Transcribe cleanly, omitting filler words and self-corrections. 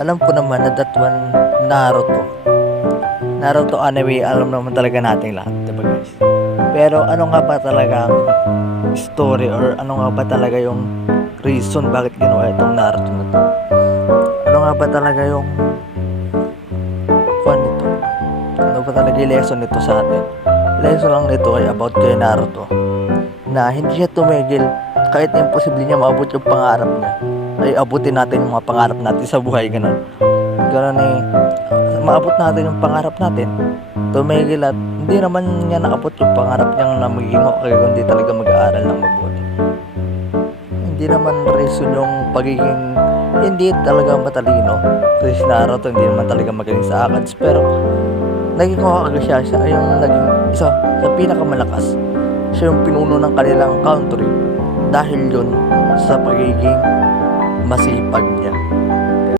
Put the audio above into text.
Alam ko naman na that one, Naruto. Naruto anime, alam naman talaga nating lahat, diba guys? Pero ano nga ba talaga ang story or ano nga ba talaga yung reason bakit ginawa itong Naruto na to? Ano nga ba talaga yung fun nito? Ano ba talaga yung lesson nito sa atin? Lesson lang nito ay about kay Naruto na hindi siya tumigil kahit na imposible niya maabot yung pangarap niya, ay abutin natin yung mga pangarap natin sa buhay, ganun. Ganun eh, maabot natin yung pangarap natin, tumigil at hindi naman niya naabot yung pangarap niyang na magiging okay kundi talaga mag-aaral ng mabuti. Hindi naman reason yung pagiging hindi talaga matalino. Kasi si Naruto hindi naman talaga magaling sa ACADS, pero naging Hokage siya yung naging isa sa pinakamalakas. Siya yung pinuno ng kanilang country dahil yun sa pagiging masipag niya.